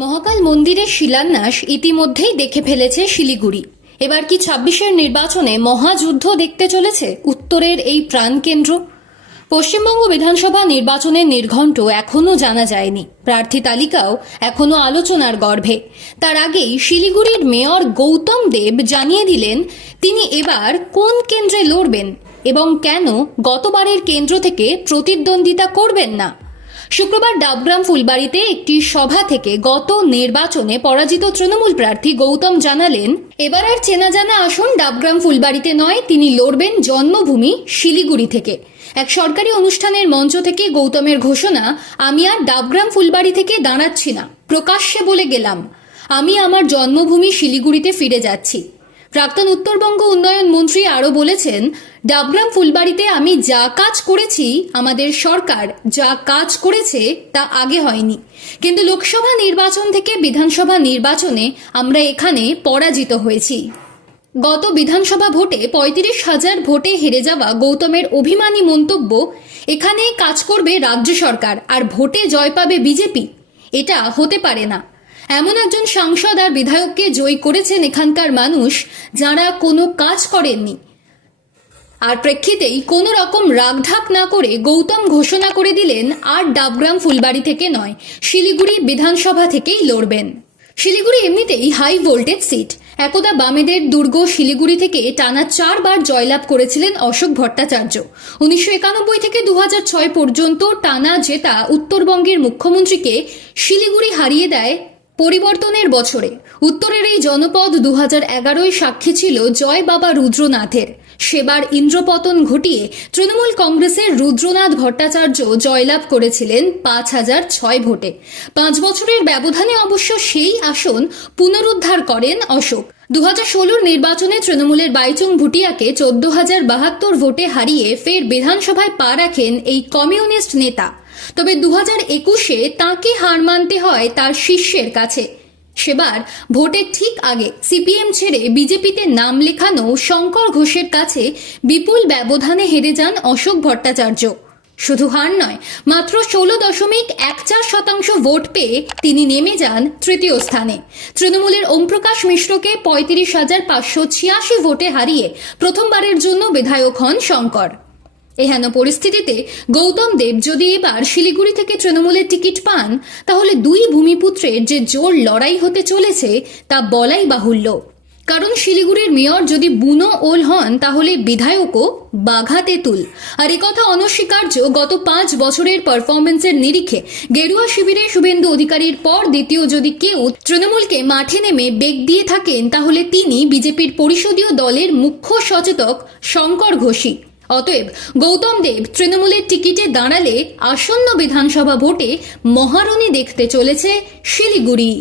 মহাকাল মন্দিরের শিলান্যাস ইতিমধ্যেই দেখে ফেলেছে শিলিগুড়ি। এবার কি ২৬-এর নির্বাচনে মহাযুদ্ধ দেখতে চলেছে উত্তরের এই প্রাণকেন্দ্র? পশ্চিমবঙ্গ বিধানসভা নির্বাচনের নির্ঘণ্ট এখনও জানা যায়নি, প্রার্থী তালিকাও এখনও আলোচনার গর্ভে। তার আগেই শিলিগুড়ির মেয়র গৌতম দেব জানিয়ে দিলেন তিনি এবার কোন কেন্দ্রে লড়বেন এবং কেন গতবারের কেন্দ্র থেকে প্রতিদ্বন্দ্বিতা করবেন না। শুক্রবার ডাবগ্রাম ফুলবাড়িতে একটি সভা থেকে গত নির্বাচনে পরাজিত তৃণমূল প্রার্থী গৌতম জানালেন এবার আর চেনা জানা আসন ডাবগ্রাম ফুলবাড়িতে নয়, তিনি লড়বেন জন্মভূমি শিলিগুড়ি থেকে। এক সরকারি অনুষ্ঠানের মঞ্চ থেকে গৌতমের ঘোষণা, আমি আর ডাবগ্রাম ফুলবাড়ি থেকে দাঁড়াচ্ছি না, প্রকাশ্যে বলে গেলাম আমি আমার জন্মভূমি শিলিগুড়িতে ফিরে যাচ্ছি। প্রাক্তন উত্তরবঙ্গ উন্নয়ন মন্ত্রী আরও বলেছেন, ডাবগ্রাম ফুলবাড়িতে আমি যা কাজ করেছি, আমাদের সরকার যা কাজ করেছে তা আগে হয়নি, কিন্তু লোকসভা নির্বাচন থেকে বিধানসভা নির্বাচনে আমরা এখানে পরাজিত হয়েছি। গত বিধানসভা ভোটে ৩৫,০০০ ভোটে হেরে যাওয়া গৌতমের অভিমানী মন্তব্য, এখানে কাজ করবে রাজ্য সরকার আর ভোটে জয় পাবে বিজেপি, এটা হতে পারে না। এমন একজন সাংসদ আর বিধায়ককে জয়ী করেছেন এখানকার মানুষ যারা কোনো কাজ করেননি। আর প্রেক্ষিতেই কোনো রকম রাগঢাক না করে গৌতম ঘোষণা করে দিলেন আর ডাবগ্রাম ফুলবাড়ি থেকে নয়, শিলিগুড়ি বিধানসভা থেকেই লড়বেন। শিলিগুড়ি এমনিতেই হাই ভোল্টেজ সিট। একদা বামেদের দুর্গ শিলিগুড়ি থেকে টানা 4 বার জয়লাভ করেছিলেন অশোক ভট্টাচার্য। 1991 থেকে 2006 পর্যন্ত টানা জেতা উত্তরবঙ্গের মুখ্যমন্ত্রীকে শিলিগুড়ি হারিয়ে দেয় পরিবর্তনের বছরে। উত্তরের এই জনপদ 2011-য় সাক্ষী ছিল জয় বাবা রুদ্রনাথের। সেবার ইন্দ্রপতন ঘটিয়ে তৃণমূল কংগ্রেসের রুদ্রনাথ ভট্টাচার্য জয়লাভ করেছিলেন 5,006 ভোটে। 5 বছরের ব্যবধানে অবশ্য সেই আসন পুনরুদ্ধার করেন অশোক। 2016-র নির্বাচনে তৃণমূলের বাইচুং ভুটিয়াকে 14,072 ভোটে হারিয়ে ফের বিধানসভায় পা রাখেন এই কমিউনিস্ট নেতা। তবে 2021-এ তাঁকে হার মানতে হয় তার শিষ্যের কাছে। সেবার ভোটের ঠিক আগে সিপিএম ছেড়ে বিজেপিতে নাম লেখানো শঙ্কর ঘোষের কাছে বিপুল ব্যবধানে হেরে যান অশোক ভট্টাচার্য। শুধু হার নয়, মাত্র 16.14% ভোট পেয়ে তিনি নেমে যান তৃতীয় স্থানে। তৃণমূলের ওমপ্রকাশ মিশ্রকে 35,586 ভোটে হারিয়ে প্রথমবারের জন্য বিধায়ক হন শঙ্কর। এহেন পরিস্থিতিতে গৌতম দেব যদি এবার শিলিগুড়ি থেকে তৃণমূলের টিকিট পান, তাহলে দুই ভূমিপুত্রের যে জোর লড়াই হতে চলেছে তা বলাই বাহুল্য। কারণ শিলিগুড়ির মেয়র যদি বুনো ওল হন, তাহলে বিধায়কও বাঘা তেঁতুল। আর একথা অনস্বীকার্য, গত 5 বছরের পারফরমেন্সের নিরিখে গেরুয়া শিবিরে শুভেন্দু অধিকারীর পর দ্বিতীয় যদি কেউ তৃণমূলকে মাঠে নেমে বেগ দিয়ে থাকেন, তাহলে তিনি বিজেপির পরিষদীয় দলের মুখ্য সচেতক শঙ্কর ঘোষই। অতএব গৌতম দেব তৃণমূলের টিকিটে দাঁড়ালে আসন্ন বিধানসভা ভোটে মহারণী দেখতে চলেছে শিলিগুড়ি।